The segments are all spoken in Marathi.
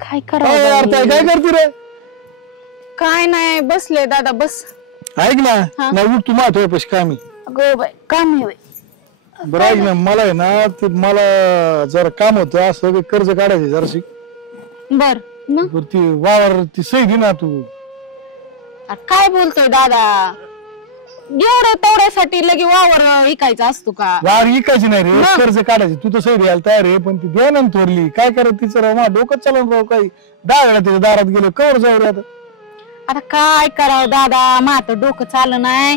काय करावं यार काय करते रे? काय नाही बसले दादा बस. ऐक ना नाही तू माहिती पैसे काय मी अगो बाई काम आहे बाई. बरं ऐक ना मला आहे ना ते मला जरा काम होतं असं कर्ज काढायचे जराशी बर मग ती वावर ती सही घे ना तू. काय बोलतोय दादा एवढं तेवढ्यासाठी लगे वावर विकायचा असतो का? वावर विकायची नाही रे कर्ज काढायची तू तर सही द्यायला तयार आहे पण ती द्या ना थोरली काय करत तिचं राव माझं डोकं चालवून राव काही 10 वेळा त्याच्या दारात गेलो कवर जाऊ रे आता. आता काय करावं दादा माझं डोकं चाललं नाही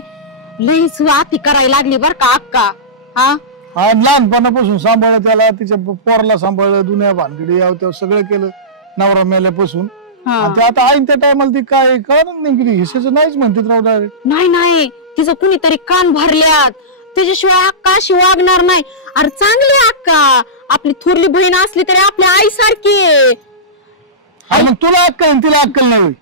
लईच अति करायला लागली बर का अक्का. हा लहानपणापासून सांभाळलं त्याला तिच्या पोराला सांभाळलं दुनिया भानगडी याव तेव्हा सगळं केलं नवरा मेल्यापासून. ते आता आईन त्या टायमाला ती काय कळत नाही की हिस्सेचं नाहीच म्हणते राव डायरेक्ट. नाही तिचं कुणीतरी कान भरल्यात त्याच्याशिवाय अक्का अशी वागणार नाही. अरे चांगली अक्का आपली थोरली बहीण असली तरी आपल्या आई सारखी आहे. मग तुला अक्कल तिला अक्कल नाही.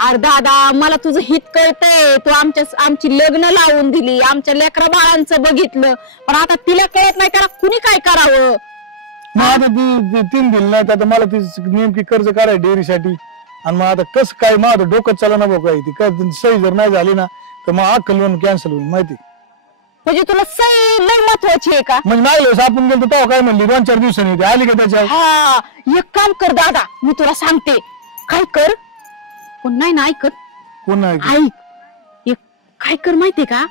अरे दादा मला तुझं हित कळतंय तू आमची लग्न लावून दिली आमच्या लेकरा बाळांचं बघितलं पण आता तिला कळत नाही त्याला कुणी काय करावं. मग आता ती 3 दिल नाही आता मला ती नेमकी कर्ज काढाय डेअरीसाठी आणि मग आता कसं काय माझं डोकं चालू ना बघ ती सही जर नाही झाली ना तर मग अक्कल लोन कॅन्सल होईल माहिती. म्हणजे तुला सही लय महत्वाची आहे का? म्हणजे नाही आपण गेलो तेव्हा काय म्हणली 2-4 दिवसांनी होती आली का त्याच्या. हा एक काम कर दादा मी तुला सांगते काय कर कोण नाही ना ऐकत कोण ऐक एक काय कर माहितीये का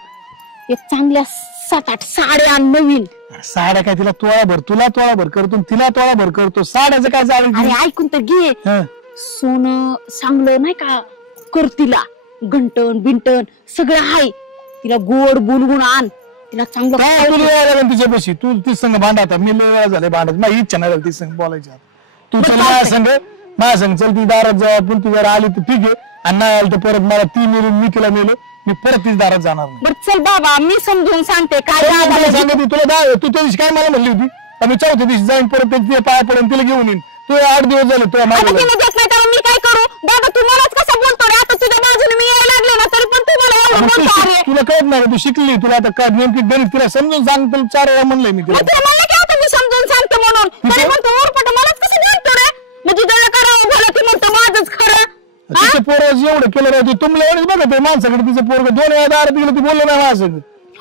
एक चांगल्या 7-8 साड्या नवीन साड्या काय तिला तोळाभर तुला तोळाभर करतो तिला तोळाभर करतो साड्याचं काय चालेल. अरे ऐकून तर घे सोनं चांगलं नाही का कर तिला गंटन बिंटन सगळं हाय तिला गोड बुलगुण आण तिला चांगलं तिच्या पैशी तू ती संघ भांडा आता मी लय वेळा झाले भांडत माझी इच्छा नाही ती संघ बोलायची. तू चल माझ्या संघ चल ती दारात जाऊ आपण ती जर आली तर ठीक आहे आणि नाही आली तर परत मला ती मिळून मी तिला मिळलो मी परत तीच दारात जाणार नाही. बरं चल बाबा मी समजून सांगते काय सांगते तुला तू त्या दिवशी काय मला म्हणली होती आम्ही 4थ्या दिवशी जाईन परत तिच्या पाया पडेल तिला घेऊन येईन तू 8 दिवस झाले तुला मी काय करू दादा तू मलाच कसं बोलतो रे आता तुझ्या बाजूने मी यायला लागले ना तरी पण तू मला तुला कळत नाही तू शिकली तुला आता काय नेमकी गणित तिला समजून सांग तुला 4 वेळा म्हणलंय मी तिला मी समजून सांगतो म्हणून तरी पण तू उरपट मलाच कसं बोलतो रे म्हणजे तुला करावं भलं ती म्हणतो माझंच खरं. तिचं पोरं एवढं केलं राहतो तुम्हाला एवढंच बघा ते माणसाकडे तिचं पोरग 2 वेळा दारात गेलं ती बोललं नाही माझं.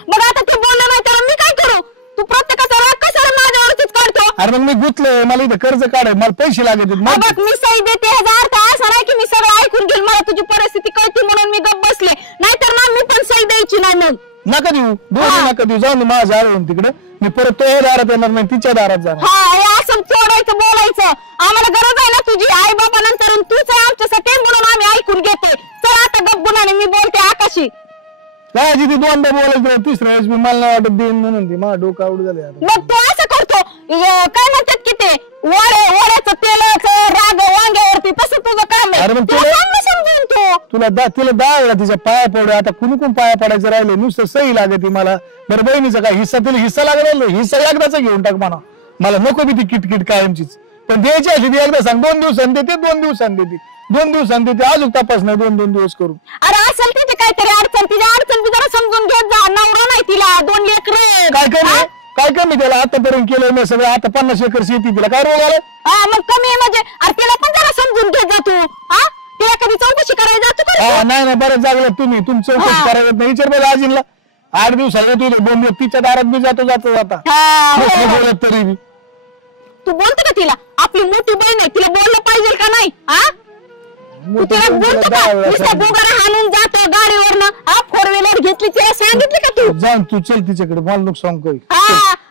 मग आता ते बोललं नाही तर मी काय करू तू प्रत्येकाचा राग कशाला माझ्यावरतीच काढतो. अरे मग मी गुतलोय मला इथं कर्ज काढाय मला पैसे लागत बघ मी सही देते ह्याचा अर्थ असा नाही की मी सगळं ऐकून घेईल मला तुझी परिस्थिती कळती म्हणून मी गप्प बसले नाहीतर ना मी पण सही द्यायची नाही. मग नका देऊ नका देऊ जाऊन माझ्या दारात तिकडे मी परत तो दारात येणार नाही तिच्या दारात जाणार. हा असं चोडायचं बोलायचं आम्हाला गरज आहे ना तुझी आई बाबा नंतर तूच आमच्यासाठी म्हणून आम्ही ऐकून घेतोय. चल आता गप्प मी बोलते आकाशी काय तिथे 2दा बोलायचं 3ऱ्या वेळेस मी मला नाही वाटत देईन म्हणून ती माझं डोकं आवड झाले. मग तू असं करतो काय म्हणतात की ते वड्याचं तेलाचं राग वांग्यावरती तसं तुझं काम आहे. समजून तुला तिला 10 वेळा तिच्या पाया पडू आता कुणी पाया पडायचं राहिलं नुसतं सही लागते मला. बरं बहिणीचा काय हिस्सा तिला हिस्सा लागला हिस्सा एकदाचा घेऊन टाक मला नको बी ती किटकिट कायमचीच पण द्यायची अशी ती एकदा सांग 2 दिवसांनी देते 2 दिवसांनी देते 2 दिवसांनी देते अजून तपास नाही 2-2 दिवस करून. अरे असेल तिथे काहीतरी अडचण तिच्या अडचण ती जरा समजून घेत जा नवरा नाही तिला 2 लेकरं काय कमी त्याला आतापर्यंत केलं मी सगळं आता 50 एकर शेती तिला काय रोग आलाय. मग कमी म्हणजे अरे तिला पण जरा समजून घेत जा तू तिला कधी चौकशी करायला जातो. नाही बरं जागलं तुम्ही तुमचं चौकशी करायला नाही विचार बघा आजीला 8 दिवसाला तू बोंब तिच्या दारात मी जाता बोलत तरी तू बोलतो का तिला आपली मोठी बहीण आहे तिला बोललं पाहिजे का नाही. तिला बोलतो का नुसतं बोगारा हाणून जातो गाडीवरनं 4 व्हीलर घेतली तिला सांगितलं का तू जाऊन तू चल तिच्याकडे मला नुकसान करू.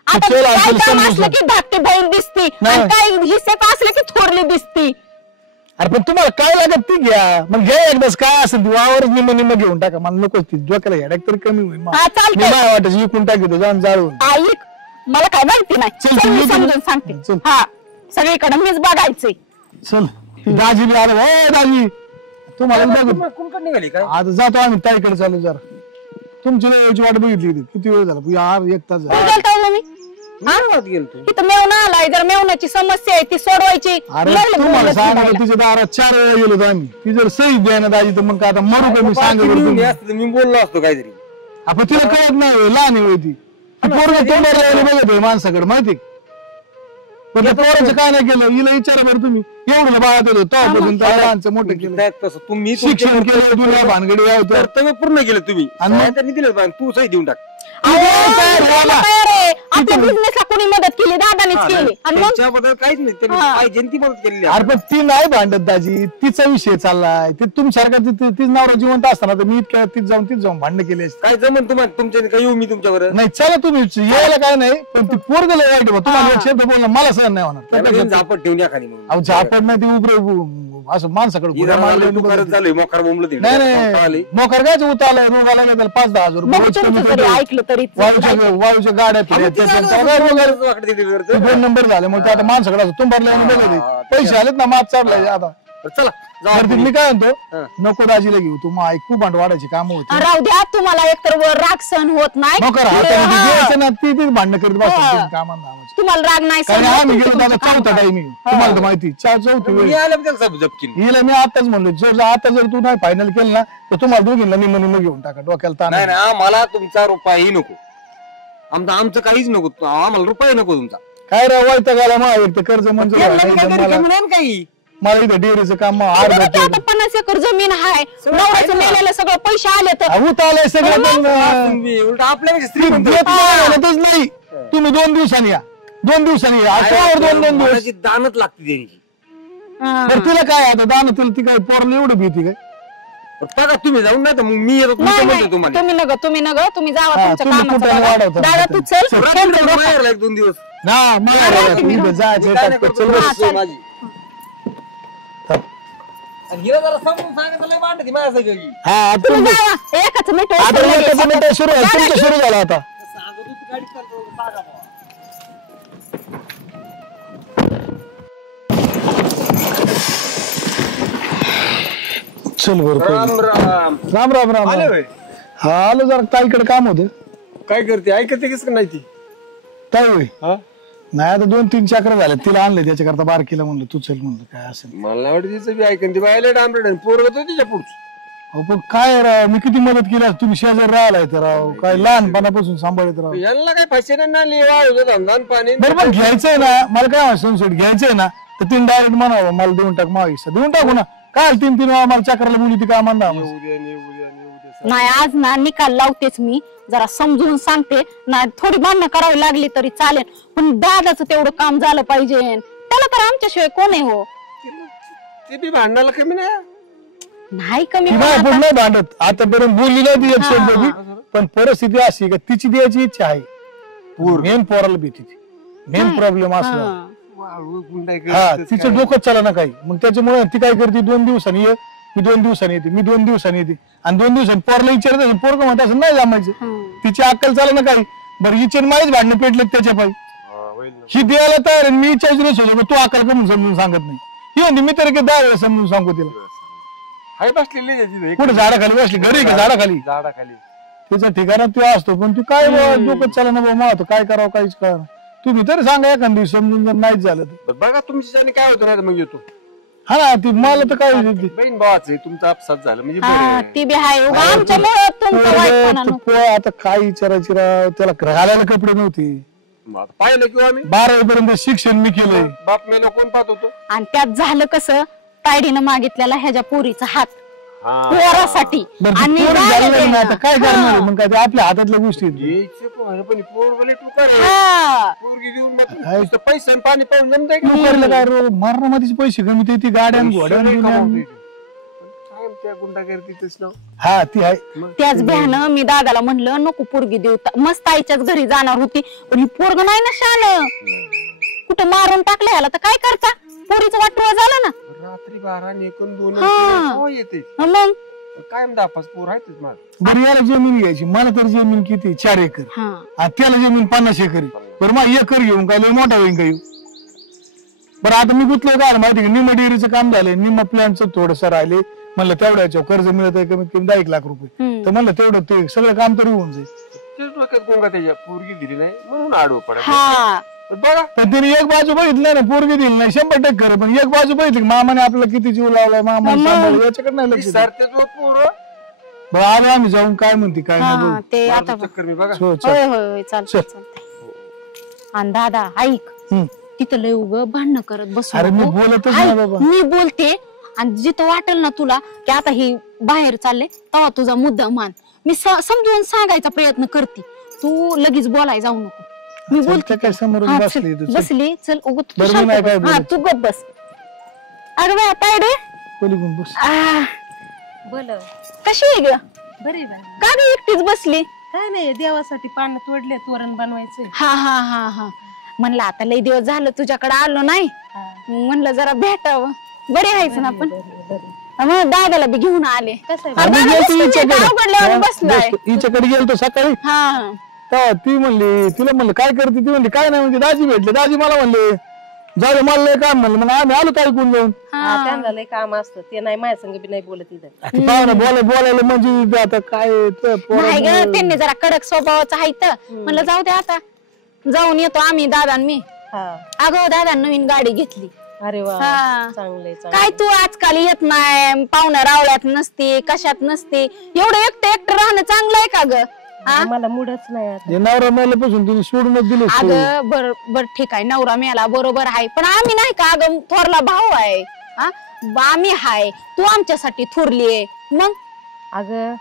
असलं की धाकटी बहीण दिसती काही हिस्सेत असलं की थोरली दिसती. अरे पण तुम्हाला काय लागत ती घ्या मग घ्या एकदाच काय असेल ती वावरच निम घेऊन टाका मला नकोच ती डोक्याला हेडाक तरी कमी होईल मला वाटायचं इकून टाकी जाऊन जाळून ऐक मला काय माहिती नाही मी समजून सांगते. हा सगळीकडे मीच बघायचंय. चल दाजी बी आलो हो दाजी तुम्हाला बघू निघाली काय आता जातो आम्ही ताईकडे चालू जरा तुमची वेळेची वाट बघितली किती वेळ झाला 1 तास झाला. मी तिथं मेवणा आलाय जर मेवण्याची समस्या आहे ती सोडवायची. तुम्हाला सांगितलं तिच्या दारात 4 वेळा गेलो आम्ही ती जर सही द्या ना दाजी तर मग आता मरू का मी सांगितलं मी बोललो असतो काहीतरी आपण तिला कळत नाही लहान आहे ती पोरग तोंडाला बघत आहे माणसाकडे माहिती पण त्या पोराचं काय नाही केलं हिला विचारा बरं तुम्ही एवढं बाळात होतो तेव्हापासून त्याला लहानचं मोठं केलं, तसं तुम्ही शिक्षण केलं, दुनिया भानगडी होतं. कर्तव्य पूर्ण केलं तुम्ही आणि मग? त्यांनी दिलं तू सही देऊन टाक. आपल्या बिझनेसला कोणी मदत केली? दादानीच केली. आणि मग त्यांच्याबद्दल काहीच नाही, त्यांनी पाहिजे ती मदत केलेली आहे. अरे पण ती नाही भांडत दाजी, तिचा विषय चाललाय. ते तुमच्यासारखं तीच नवरा जिवंत असताना तर मी इतक्या तीच जाऊन भांडण केली असते. काय जमन तुम्हाला तुमच्या काय येऊ मी तुमच्यावर नाही चला तुम्ही यायला काय नाही, पण ती पोरग लय वाईट बा. तुम्हाला एक शब्द बोलला मला सहन नाही होणार. झापट ठेवून या खाली मग. अहो झापड नाही ती उभं असं माणसाकडे घुऱ्या मारल्या उभं राहते. चालू मोकार बोंबलं ते नाही नाही मोकर गायचं उतारलंय रोगाला त्याला 5-10 हजार मग रुपये तुमचं जरी ऐकलं तरी वायूच्या गाड्या फिरल्या, त्याच्यात पगार वगैरे 2 नंबर झाले. मग ते आता माणसाकडे असं तुंबारल्या बघा पैसे आलेत ना मात चढलाय आता. चला बरं, मी काय म्हणतो नको दाजीला घेऊ तू मग खूप भांड वाढायची काम होती. राहू द्या, तुम्हाला एकतर राग सहन होत नाही. नको हातामध्ये द्यायचं ना ती तीच भांडणं करत बसायची कामांना. तुम्हाला राग नाही कारण सहन होत, आम्ही तुम्ही गेलो आता तुमचं काम चौथा करा. टाइम तुम्हाला तर माहिती चौथी वेळ झपकीन हिला मी आताच म्हणलो जर आता जर तू नाही फायनल केलं ना तर तुम्हाला दोघींना निम घेऊन टाका डोक्याला ताण. नाही नाही आम्हाला तुमचा रुपयाही नको, आमचं काहीच नको, आम्हाला रुपया नको तुमचा. काय राव वैतागाला महावीर कर्ज मंजूर झालं. काही मला इथं डेअरीचं काम तुम्ही किती आता 50 एकर जमीन आहे, नवऱ्याचं मेलेलं सगळं पैसे आले तर होत आलंय सगळं पण उलट आपल्यापेक्षा ती श्रीमंत देत नाही म्हणतच नाही. तुम्ही 2 दिवसांनी या 2 दिवसांनी या आठवड्यावर 2 दिवस. मनाची दानत लागते त्यांची. बरं तिला काय आता दान तिला ती काय पोरला एवढं भीती काय. बघा तुम्ही जाऊन नाही तर मग मी येतो नाही, तुमचं नाही, म्हणतो तुम्हाला. तुम्ही नग तुम्ही जावा हा, तुमच्या तुम्ही कामाचं कुठं बघा. वाढवता दादा तू चल रात्री त्यांचं तर डोकं- बाहेर 1-2 दिवस ना मला जायचं काय नाही करतो, चल बस. सोय माझी. आणि हिला जरा समजून सांगायचं लय भांडती माझ्या सगळी. हा तुम्ही तुम्ही जावा एकच मिनिट आता मिनिटं सुरू आहे तुमचं सुरू झालं आता. सांगतो तू गाडी चालतो, सांगा बाबा. चल बरं राम राम. राम राम राम आले राम. होय? हा आलो जरा ताईकडे काम होतं. काय करते ऐकते कस नाही ती? ताई होय हा नाही आता 2-3 चक्र झाले तिला आणले त्याच्याकरता बारकीला म्हणलं तू चल म्हणलं काय असेल. मला नाही वाटत तिचं बी ऐकन ती बायला डांबरेड पोरग तो तिच्या पुढच. अहो पण काय राव मी किती मदत केली असती, तुम्ही शेजार राहिलाय तर राव काय लहानपणापासून सांभाळत राव. यांना काय पैसे नाही लिहा धंदा पाणी. बरोबर घ्यायचंय ना मला काय सनसेट घ्यायचंय ना तर तीन डायरेक्ट म्हणावं मला देऊन टाक माझा हिस्सा देऊन टाकू ना. काय 3-3 वेळा मला चक्राला बोली ती काय म्हणणार. नाही आज ना निकाल लावतेच मी, जरा समजून सांगते ना. थोडी भांडणं करावी लागली तरी चालेल, पण दादाचं तेवढं काम झालं पाहिजे. त्याला तर आमच्याशिवाय कोण आहे हो. ते बी भांडणाला कमी नाही. नाही कमी ती नाही पुढे नाही भांडत आतापर्यंत बोलली नाही ती एक शब्द बी. पण परिस्थिती अशी का तिची द्यायची इच्छा आहे. मेन पोराला भीती मेन प्रॉब्लेम असला हा तिचं डोकं चाला ना काही. मग त्याच्यामुळे ती काय करते 2 दिवसांनी ये मी 2 दिवसांनी येते मी 2 दिवसांनी येते आणि 2 दिवसांनी पोरला विचारत पोरग म्हणत असं नाही जमायचं. तिची अक्कल चाला ना काही. बरं हिचे माहीत भांडणं पेटले त्याच्या पाहिजे ही द्यायला तयार आहे. मी विचारच होतो तू अक्कल कमी समजून सांगत नाही. ही म्हणते मी तरी 10 वेळा समजून सांगू तिला. हाय बसलेली कुठे झाडाखाली बसली घरी का झाडाखाली झाडाखाली तिचा ठिकाणा तो असतो पण तू काय डोकं चाला ना बाबा मला काय करावं काहीच कळणार. तुम्ही तरी सांगा एखाद दिवस समजून जर नाहीच झालं तर. बघा तुमच्या काय होतं ना मग येतो. हा ना ती मला तर काय बहीण भावाच आहे तुमचा अपसात झाला म्हणजे हा, ती बी आहे उगा आमच्यामुळं तुमचं वाईटपणा नको. आता काय विचारायची राव त्याला घालायला कपडे नव्हते. पाहिलं किंवा आम्ही 12वी पर्यंत शिक्षण मी केलंय. बाप मेला कोण पाहत होतो. आणि त्यात झालं कसं तायडीनं मागितलेला ह्याच्या पोरीचा हात पोरासाठी बरं, ती आणि पोरं झालं झाली ना, आता काय ते. करणार मग काय ते आपल्या हातातल्या गोष्टी आहेत. यायचे पण पण पोरगले टुकार हा. पोरगी देऊन मग पैसा आणि पाणी पाहून जमतंय का? तू करलं काय रो मरणामध्येच पैसे कमी ते ती गाड्या आणि घोड्या आणि दुनिया आणि- काय त्या गुंडा करतीच ना. हा ती आहे. त्याच भ्यानं मी दादाला म्हणलं नको पोरगी देऊ मस्त आईच्याच घरी जाणार होती पण ही पोरग नाही ना शान कुठं मारून टाकलं याला तर काय करता. पोरीचं वाटवा झालं ना रात्री 12 आणि 1-2 हा. येते मग काय दापास पोर आहेतच माझ. बरं याला जमीन घ्यायची मला तर जमीन किती 4 एकर हा आणि त्याला जमीन 50 एकर आहे. बरं मग एकर घेऊन काय लय मोठा होईन का येऊ. बरं आता मी गुतलो काय माहिती का निम्म डेअरीचं काम झालंय निम्म प्लॅनचं थोडंसं राहिले म्हणलं तेवढ्याच्या कर्ज मिळत आहे कमीत कमी 10 लाख रुपये तर म्हणलं तेवढं ते सगळं काम तरी होऊन जाईल. तेच डोक्यात गोंगा त्याच्या पोरगी दिली नाही म्हणून आडवं पडा. हा बघा तर तिने एक बाजू बघितलं ना पोरगी दिली नाही 100% खरं पण एक बाजू बघितली मामाने आपल्याला किती जीव लावलाय मामा याच्याकडे नाही लक्ष दिलं. सारखे जो पोर बरं आलो आम्ही जाऊन काय म्हणते काय नाही हा बघू. ते आता चक्कर मी बघा. हो, चल. होय होय होय चालतंय चालतंय. आणि दादा ऐक हम्म. तिथं लय उग भांडणं करत बसू अरे मी नको. बोलतच आई, नाही बाबा. मी बोलते आणि जिथं वाटेल ना तुला की आता ही बाहेर चालले तेव्हा तुझा मुद्दा मान मी समजून सांगायचा प्रयत्न करते. तू लगेच बोलाय जाऊ नको. मी चल, बोलते काय समोरून हा, बसली चल, तू, चल. बसली चल उग तू बरं, मी शांत नाही बस. काय हा बोलत. तू गप बस. अगं बाय तायडे पलीकडून बस. बोल कशी आहे ग? बरी बाई. का ग एकटीच बसली? काय नाही देवासाठी पानं तोडले तोरण बनवायचंय. हा हा हा हा म्हणलं आता लय दिवस झालं तुझ्याकडे आलो नाही म्हणलं जरा भेटावं. बरे आहेस ना आपण? मग दादाला बी घेऊन आले. कसं आहे अरे आम्ही दादा गेलतो बसले नाही, अवघडल्यावर हिच्याकडे. बसलाय. हिच्याकडे गेलतो सकाळी. हा तेव्हा ती म्हणली, तिला म्हणलं काय करते, ती म्हणली काय नाही म्हणजे दाजी भेटले. दाजी मला म्हणले जाऊ दे, मला लय काम म्हणलं. मग आम्ही आलो काय कोण जाऊन. हा, त्यांना लय काम असतं ते नाही माझ्या संग बी नाही बोलत इथं. पाहुणे बोलायला म्हणजे आता काय ते नाही ग पोरांना- त्यांनी जरा कडक स्वभावाचं आहे तर म्हणलं जाऊ दे आता जाऊन येतो आम्ही दादा आणि मी. हा अगं दादा नवीन गाडी घेतली. अरे वा हा. चांगलंय काय तू आजकाल येत नाही पाहुण्या रावळ्यात नसते कशात नसते एवढं एकटं राहणं चांगलं आहे का ग? हा? मला मुडच नाही आता. जे नवरा मेल्यापासून तिने सोडूनच दिले. अगं बर ठीक आहे नवरा मेला बरोबर आहे पण आम्ही नाही का अगं थोरला भाऊ आहे. हा आम्ही हाय तू आमच्यासाठी थोरली मग. अगं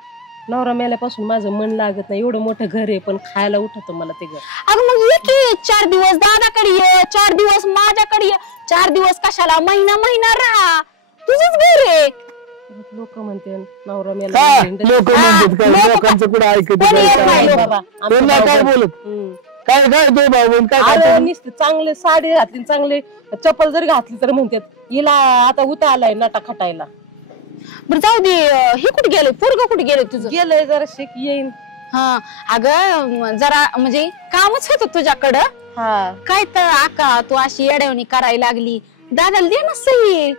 नवरा मेल्यापासून माझं मन लागत नाही. एवढं मोठं घर आहे पण खायला उठत मला ते घर. अगं मग ये की 4 दिवस दादाकडे ये 4 दिवस माझ्याकडे ये 4 दिवस कशाला महिना राहा तुझंच घर आहे. लोक म्हणते नवरा हा मेला लोक म्हणतात काय लोकं- लोकांचं कुठं ऐकत कोणी येत नाही बाबा त्यांना काय बोलत काय काय तो भाऊ काय अरे काय नुसते चांगले साडी घातली चांगले चप्पल जरी घातली तर म्हणतात हिला आता उता आलाय नटा खटायला. बरं जाऊ दे हे कुठे गेले पोरग कुठे गेले तुझं? गेलंय जरा शिक येईन. हा अगं जरा म्हणजे कामच होत तुझ्याकडं. हा काय तर आका तू अशी येड्यावणी करायला लागली दादाला दे ना सही.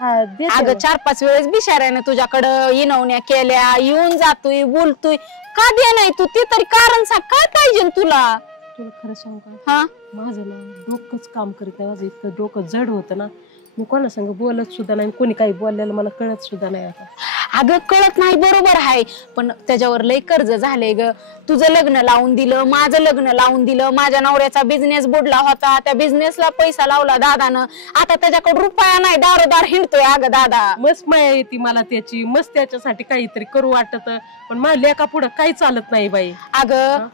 हा देते अगं ना. 4-5 वेळेस बिचाऱ्याने तुझ्याकडं इनवण्या केल्या येऊन जातोय बोलतोय का दे नाही तू ते तरी कारण सांग काय पाहिजे तुला? तुला खरं सांगू का हा माझं ना डोकंच काम करीत नाही. माझं इतकं डोकं जड होतं ना मी कोणा संग बोलत सुद्धा नाही. कोणी काही बोललेलं मला कळत सुद्धा नाही आता. अगं कळत नाही बरोबर आहे पण त्याच्यावर लय कर्ज झालंय ग. तुझं लग्न लावून दिलं माझं लग्न लावून दिलं माझ्या नवऱ्याचा बिझनेस बुडला होता त्या बिझनेसला पैसा लावला दादानं आता त्याच्याकडे रुपया नाही दारोदार हिंडतोय अगं दादा. मस्त माया येते मला त्याची मस्त त्याच्यासाठी काहीतरी करू वाटत पण माझ्या लेका पुढं काही चालत नाही बाई. अगं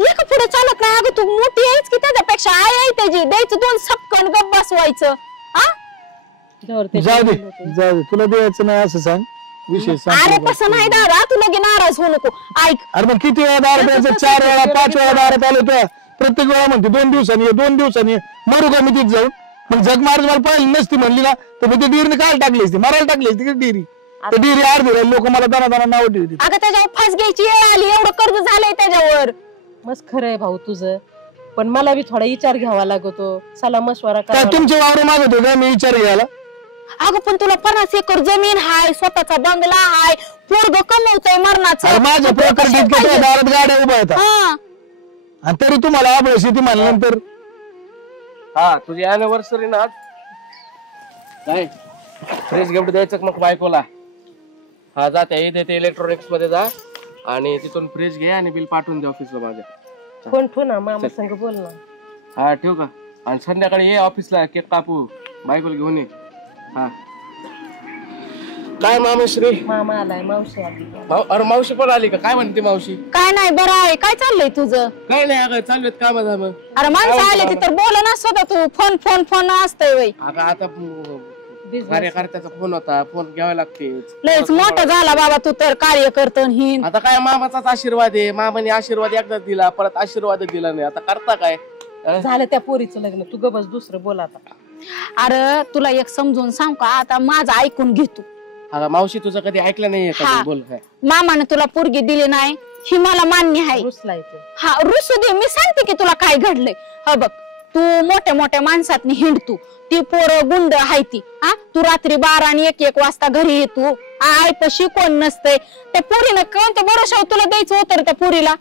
लेका पुढे चालत नाही अगं तू मोठी आहेस की त्याच्यापेक्षा आहे त्याची द्यायचं 2 सपकन गप बसवायचं. हा त्याच्यावर ते जाऊ दे तुला द्यायचं नाही असं सांग विषय सांग. अरे तसं नाही दादा तू लगे नाराज होऊ नको ऐक. अरे मग किती वेळा दारात यायचं 4 वेळा 5 वेळा दारात आलो तर प्रत्येक वेळा म्हणते 2 दिवसांनी ये 2 दिवसांनी ये. मरू का मी तिथे जाऊन मग जग मार मला पाहिली नसती म्हणली ना तर मी ते डिरीने काय टाकली असती मारायला टाकली असती डिरी तर डिरी अर्धी लोक मला दाना नाव ठेवते. अगं त्याच्यावर फास घ्यायची वेळ आली एवढं कर्ज झालंय त्याच्यावर. मस्त खरं आहे भाऊ तुझं पण मला बी थोडा विचार घ्यावा लागतो. चला मशवरा काय करा. तुमचे वावर मागत होते मी विचार घ्यायला. अगं पण तुला 50 एकर जमीन हाय स्वतःचा बंगला हाय पोरग कमवतोय मरणाचं. अरे माझ्या प्रॉपर्टीत किती दारात गाड्या उभ्या आहेत हा आणि तरी तुम्हाला आपल्या शेती म्हणल्यानंतर हा तुझी अॅनिव्हर्सरी ना आज काय फ्रीज गिफ्ट द्यायचं का मग बायकोला. हा जा त्या इथे इलेक्ट्रॉनिक्स मध्ये जा आणि तिथून फ्रीज घे आणि बिल पाठवून दे ऑफिसला माझ्या. फोन ठेव ना मामा संग बोल ना. हा ठेव का आणि संध्याकाळी ये ऑफिसला केक कापू बायकोला घेऊन ये. हा काय मामेश्री मामा आलाय मावशी आली. अरे मावशी पण आली का काय म्हणते मावशी. काय नाही बरं आहे काय चाललंय तुझं? काय नाही अगं चालू आहेत काम धाम. अरे माणसं आले तर बोल ना स्वतः तू फोन फोन फोन असतंय वय. अगं आता कार्यकर्त्याचा फोन होता फोन घ्यावा लागते. लयच मोठा झाला बाबा तू तर कार्य करतो हिन. आता काय मामाचाच आशीर्वाद आहे. मामाने आशीर्वाद एकदा दिला परत आशीर्वाद दिला नाही आता करता काय. झालं त्या पोरीचं लग्न तू ग बस दुसरं बोल आता. अरे तुला एक समजून सांग का आता माझं ऐकून घे तू. अगं मावशी तुझं कधी ऐकलं नाहीये का हा. बोल काय. मामाने तुला पोरगी दिली नाही ही मला मान्य आहे. रुसलायचं हा रुसू दे मी सांगते की तुला काय घडलंय. हा बघ तू मोठ्या मोठ्या माणसात हिंडतू ती पोरं गुंड हाय ती. हा तू रात्री 12 आणि 1-1 वाजता घरी येतो आयपशी कोण नसते त्या पोरीनं कोणत्या भरोशावर तुला द्यायचं होतं त्या पोरीला.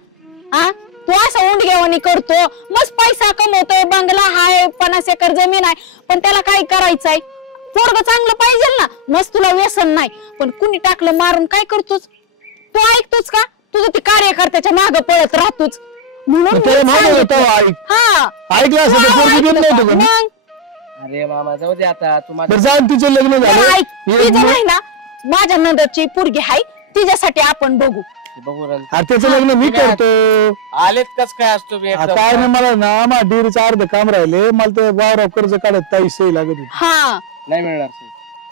हा तू असं उंडगेवानी करतो मस्त पैसा कमवतोय बंगला हाय 50 एकर जमीन आहे पण त्याला काय करायचंय पोरग चांगलं पाहिजे ना. मस्त तुला व्यसन नाही पण कुणी टाकलं मारून काय करतोच तू ऐकतोच का? तुझं ती कार्यकर्त्याच्या मागं पळत राहतोच. म्हणून त्याला मी म्हणत सांगितलं. होतो ऐक हा ऐकलं असं तर पोरगी देत नव्हतं का मी? मग अरे मामा जाऊ दे आता तू बरं जाऊन तिचं लग्न बरं, झालं ऐक तिचं नाही ना माझ्या नंदरची पोरगी आहे तिच्यासाठी आपण बघू. बघू ना. अरे त्याचं लग्न मी करतो. आलेत कस काय असतो मी एकदम? काय नाही मला ना माझ्या डेअरीचं अर्ध काम राहिले मला ते वावराव कर्ज काढत ताई सही लागत होती. हा नाही मिळणार सही.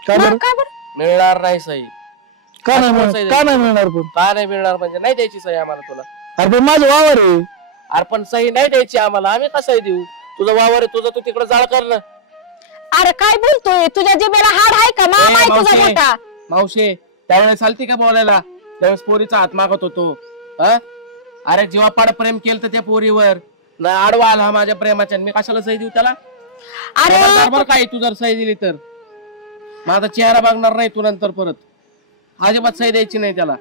का बरं का बरं मिळणार नाही सही. का नाही मिळणार का नाही मिळणार पण का नाही मिळणार म्हणजे नाही द्यायची सही आम्हाला तुला. अरे पण माझं वावर आहे. अरे पण सही नाही द्यायची आम्हाला आम्ही कसं देऊ. तुझं वावर आहे तुझं तू तिकडे जाळ कर ना. अरे काय बोलतोय तुझ्या जिभेला हाड आहे का मामा आहे तुझा मोठा. मावशे त्यावेळेस चालती का बोलायला त्यावेळेस पोरीचा हात मागत होतो. अरे जेव्हा पाड प्रेम केलं तर त्या पोरीवर ना आडवा आला माझ्या प्रेमाच्या मी कशाला सही देऊ त्याला. अरे बरं काय तू जर सही दिली तर माझा चेहरा बघणार नाही तू नंतर परत. अजिबात सही द्यायची नाही त्याला.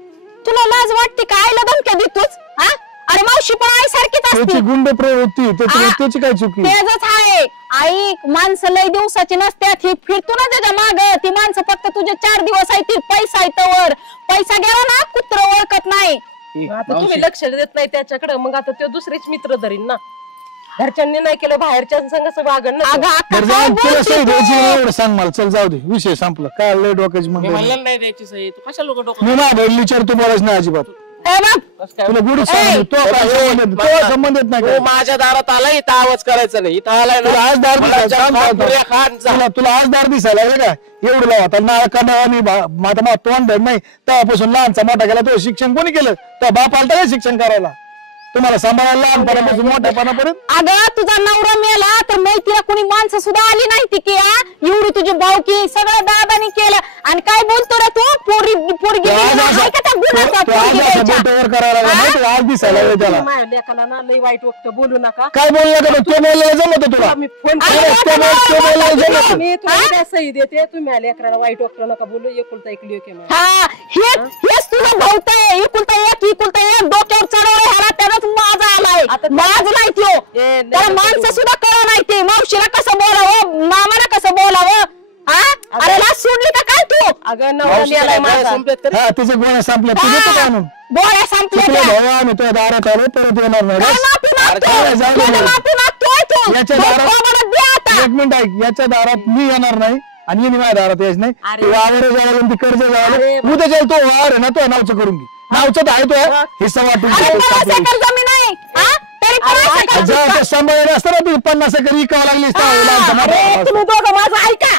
तुला लाज वाटते का आईला धमक्या देतोच हा. अरे मावशी पण आई सारखीच त्याची असते गुंड प्रवृत्ती हा. त्याची काय चुकी तेच आहे. आई माणसं लय दिवसाची नसत्यात ही फिरतो ना त्याच्या माग ती माणसं फक्त तुझे 4 दिवस आहे ती पैसा आहे तवर पैसा गेला ना कुत्र ओळखत नाही. आता तुम्ही लक्ष देत नाही त्याच्याकडे मग आता तो दुसरेच मित्र धरीन ना. घरच्यांनी नाही केलं बाहेरच्या संघ वागण ना. अगं अक्का बरं काय जाऊन तुला बोलते सही द्यायची तू? नाही एवढं सांग मला चल जाऊ दे विषय संपला काय लय डोक्याची मी म्हणते म्हणलं नाही द्यायची सही तू कशा लोक डोकं. मी माझ्या विचार तू बोलायच नाही अजिबात ए बघ कसं काय? तुला गुढी ए, सांग तो काय संबंध तो संबंध येत नाही तू काय? माझ्या दारात आलाय इथं आवाज करायचा नाही. इथं आलाय ना तुला आज दार मला दिसायला जग सांग पुऱ्या आता. खान जा. तुला आज दार दिसायला लागलं का एवढं लावा ना का आणि माझा तोंड धड नाही तेव्हापासून लहानचा मोठा केला तो शिक्षण कोणी केलं त्या बाप आलता काय शिक्षण करायला तुम्हाला सांभाळायला लहानपणापासून मोठ्यापणापर्यंत. अगं तुझा नवरा मेला तर मैत्रीला कुणी माणसं सुद्धा आली नाही ती की हा? एवढी तुझी भावकी सगळं दादानी केलं आणि काय बोलतो रे तू पोरगी तो आज आहे असं- का त्या गुणाचा तो आज पोरगी असं द्यायच्या? बोटावर करायला लागला नाही तो आज दिसायला लागला त्याला माझ्या लेकाला ना लई वाईट वक्त बोलू नका. काय बोलला का तो बोललेला जमत तुला मी फोन अरे, ते बोललेला जमत मी तुला उद्या सही देते तुम्ही लेकराला वाईट वक्त नका बोलू. एकुलता एक लेक आहे माझा. हा हेच तुला भावतंय इकुलता एक डोक्यावर चढवलं ह्याला त्यानंच माझा आलाय आता माझ नाही त्यो ए, त्याला माणसं सुद्धा कळ नाही ते मावशीला कसं बोलावं मामाला कसं बोलावं हा अरे लाज सोडली का काय तू अगं नवरा मावशी मेलाय काय माझा. संपलेत तरी? हा तिचे गोळ्या संपल्या तू देतो का आणून बोळ्या संपल्या तुला त्या. भाऊ आम्ही तुझ्या दारात आलो परत येणार नाही काय बस. माफी मागतोय? अरे जाऊ दे तुझी मला. माफी मागतोय तू. याच्या बस दारात- कोणाला दे आता. एक मिनिट ऐक याच्या दारात मी येणार नाही आणि येणे माझ्या दारात यायच नाही अरे. तू वावर जायला ती कर्ज अरे. जायला उद्या जाईल तो वावर आहे ना तो नावचं करून घे नावचं तर आहे तो हिस्सा वाटून अरे घे. 50 एकर जमीन आहे हा? तरी 50 एकर जेव्हा ते सांभाळायला असतं ना ती 50 एकर विकावं लागली असतं. लहानचं अरे मोठं. तुम्ही दोघं माझं ऐका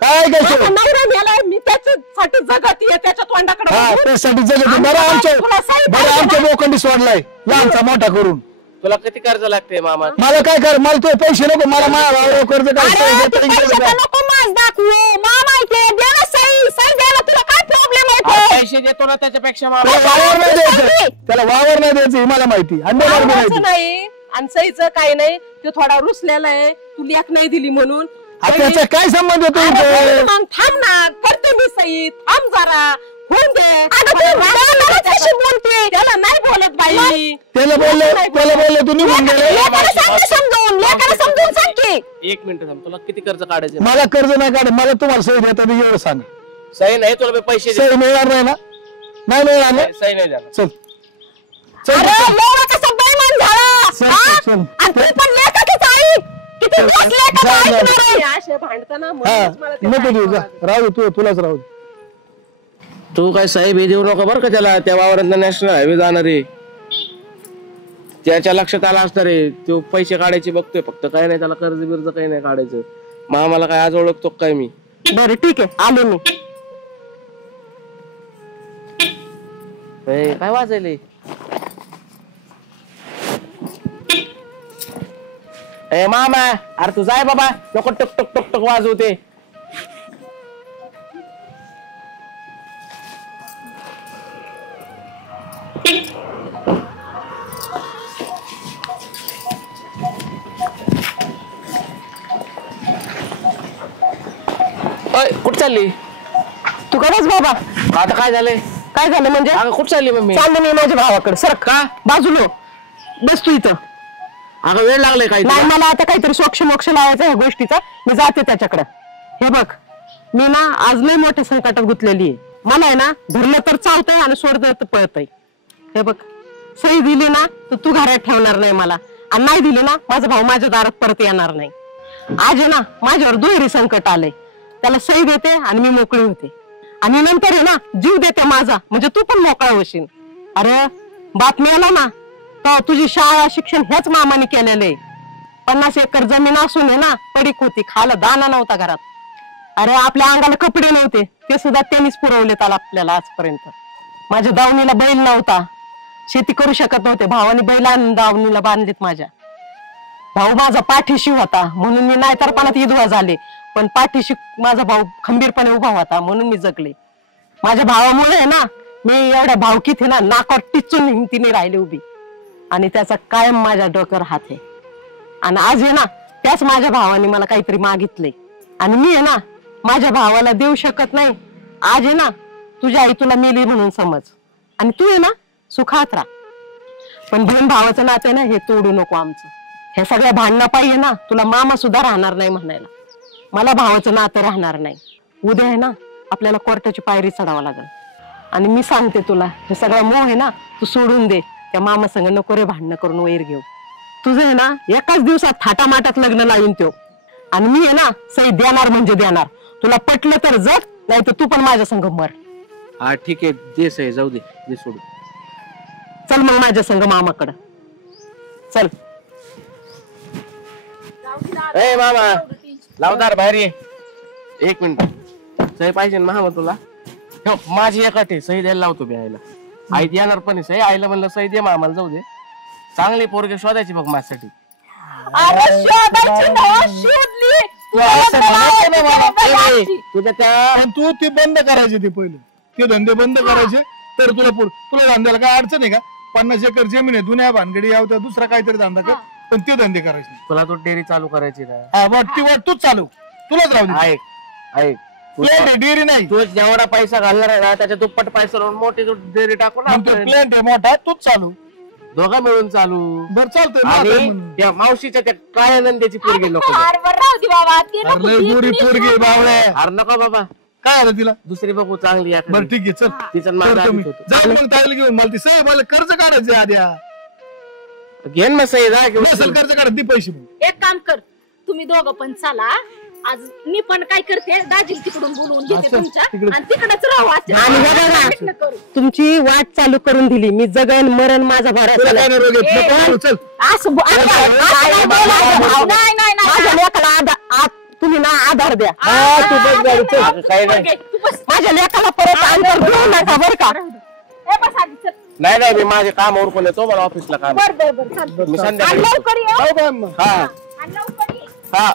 काय काय माझा नवरा मेलाय मी त्याच्यासाठी जगत आहे त्याच्या तोंडाकडे हा बघून. त्यासाठी जगत बरं आमच्या तुला सही बरं आमच्या बोखंडी सोडलाय लहानचा मोठा करून तुला किती कर्ज लागते मामा. मला काय कर मला तो पैसे नको मला माझ्या भावावर कर्ज अरे ते पैसे तर काय नको माझ दाखवू मामा इथे दे ना सही द्यायला तुला काय प्रॉब्लेम अरे आहे पैसे देतो ना त्याच्यापेक्षा त्याला मामा. वावर नाही द्यायचं त्याला वावर नाही द्यायचं हे मला माहिती आणि देणार बी असं नाही नाही आणि सहीचं काही नाही तो थोडा रुसलेला आहे तू लेख नाही दिली म्हणून. आता त्याचा काय संबंध येतो अरे इथे? मग थांब ना करते मी सही थांब जरा होऊन दे. अगं तू मला कशी बोलते त्याला नाही बोलत बाई. त्याला बोलले तू निघून गेले लेकाला सांग समजून लेकाला समजून सांग की एक मिनिट थांब तुला किती कर्ज काढायचे. मला कर्ज नाही काढ मला तुम्हाला सही देता एवढं सांग सही नाही तुला मी पैसे दे. सही मिळणार नाही ना नाही मिळणार ना सही नाही द्या. चल चल अरे एवढा कसा बेईमान झाला चल, हा? चल, चल. आणि तू पण लेकाचीच ऐक किती दिवस लेकाचं जा, जा. ऐकणार आहे? हे असे भांडताना हा म्हणूनच मला ते नको देऊ जा ऐकावं राहू दे तुलाच राहू दे तू काय साहेब हे देऊ नका बरं का त्याला त्या वावरात नॅशनल हायवे जाणार आहे त्याच्या लक्षात आला असणार रे तो पैसे काढायचे बघतोय फक्त काय नाही त्याला कर्ज बिर्ज काही नाही काढायचं मामाला काय आज ओळखतो काय मी. बरं ठीक आहे आलो मी ए, काय वाजायले ए मामा अरे तू जाय बाबा नको टक टक टक टक वाजवते. कुठं चालली तू करच बाबा आता काय झालंय काय झालं म्हणजे अगं कुठं चालली मम्मी. चाललो मी माझ्या भावाकडे सर का बाजूलो बस तू इथं अगं वेळ लागलाय काय नाही मला आता काहीतरी सोक्ष मोक्ष लावायचं ह्या गोष्टीचा मी जाते त्याच्याकडे. हे बघ मी ना आज लय मोठ्या संकटात गुंतलेली आहे. मला आहे ना धरलं तर चालतंय आणि सोडलं तर पळतंय. हे बघ सही दिली ना तर तू घरात ठेवणार नाही मला, आणि नाही दिली ना माझा भाऊ माझ्या दारात परत येणार नाही. आज आहे ना माझ्यावर दुहेरी संकट आलंय. त्याला सही देते आणि मी मोकळी होते, आणि नंतर आहे ना जीव देते माझा, म्हणजे तू पण मोकळा होशील. अरे बाप मिळाला ना तर तुझी शाळा शिक्षण हेच मामाने केलेलं आहे. 50 एकर जमीन असून आहे ना पडीक होती, खायला दाना नव्हता घरात. अरे आपल्या अंगाला कपडे नव्हते, ते सुद्धा त्यांनीच पुरवलेत आपल्याला आजपर्यंत. माझ्या दावणीला बैल नव्हता, शेती करू शकत नव्हते, भावाने बैल आणून दावणीला बांधलीत माझ्या. भाऊ माझा पाठीशी होता म्हणून मी नाहीतरपणात विधवा झाले, पण पाठीशी माझा भाऊ खंबीरपणे उभा होता म्हणून मी जगले. माझ्या भावामुळे आहे ना मी एवढ्या भावकीत आहे ना नाकावर टिचून हिमतीने राहिले उभी, आणि त्याचा कायम माझ्या डोक्यावर हात आहे. आणि आज आहे ना त्याच माझ्या भावाने मला काहीतरी मागितलंय, आणि मी आहे ना माझ्या भावाला देऊ शकत नाही. आज आहे ना तुझी आई तुला मेली म्हणून समज, आणि तू आहे ना सुखात राहा. पण बहीण भावाचं नातं आहे ना हे तोडू नको आमचं. ह्या सगळ्या भांडणं पाहिजे ना तुला मामा सुद्धा राहणार नाही म्हणायला. मला भावाचं नातं राहणार नाही. उद्या आहे ना आपल्याला कोर्टाची पायरी चढावं लागेल, आणि मी सांगते तुला हे सगळा मोह आहे ना तू सोडून दे. त्या मामा संग नको रे भांडणं करून वैर घेऊ. तुझं आहे ना एकाच दिवसात थाटामाटात लग्न लावून तो, आणि मी आहे ना सही देणार म्हणजे देणार. तुला पटलं तर जग, नाही तर तू पण माझ्या संग मर. हा ठीक आहे, दे सही, जाऊ दे, दे सोडू. चल मग माझ्या संग मामाकडं चल. ए मामा लावदार बाहेर ये. 1 मिनिट, सही पाहिजे ना मामा तुला? ठेव, माझी एकाट आहे, सही द्यायला लावतो मी आईला. आई देणार पण आहे सही. आईला म्हणलं सही दे मामाला, जाऊ दे. चांगली पोरगी शोधायची बघ माझ्यासाठी. अरे शोधायची नाही, शोधली. तू असं म्हणायचं नाही मला. तुझ्या त्या आणि तू ते बंद करायचे, ते पहिले ते धंदे बंद करायचे, तर तुला धंद्याला काय अडचण आहे का? 50 एकर जमीन आहे, जुन्या भानगडी यावत्या, दुसरा काहीतरी धंदा कर, पण ते धंदे करायचे नाही. तुला तो डेअरी चालू करायची ना. हा वाट तूच चालू, तुलाच राहू दे. ऐक डेअरी नाही, तू जेवढा पैसा घालणार आहे ना त्याच्या दुप्पट पैसा लावून मोठी डेअरी टाकू ना. प्लेंट आहे मोठा, तूच चालू. दोघं मिळून चालू. बरं चालतंय. आणि त्या मावशीच्या त्या काय नंद्याची पोरगी नको. अरे बरं राहू दे बाबा, ती नको, ती गोरी नको. पोरगी बावळे. अरे नको बाबा, काय आलं तिला? दुसरी बघू चांगली एखादी. बरं ठीक आहे, चल तिचं माझं करतो मी. आधीच होतं. जा मग ताईला घेऊन, मला ती सही, मला कर्ज काढायचं आद्या. घेन मग सही जा घेऊन. नसेल कर्ज काढत ती पैसे मग. एक काम कर, तुम्ही दोघं पण चला. आज मी पण काय करते, दाजील तिकडून बोलवून घेते असं, तुमच्या, तिकडे. आणि तिकडेच राहू. आज आणि हे बघा, भेटणं करू. तुमची वाट चालू करून दिली. मी जगन मरण माझा तुला भरोसा काय नाही. नाही रोग येत, नको करू, चल. असं नाही नाही माझ्या लेकाला तुम्ही ना आधार द्या. तू बस गाडी, चल. काही नाही. माझ्या लेकाला परत अंतर देऊ नका बरं का. नाही नाही, मी माझे काम उरकून येतो, मला ऑफिसला काम. बर बर बर चालतं. मी आणि संध्याकाळी लवकर ये. जाऊ काय मग? हा आणि लवकर ये. हा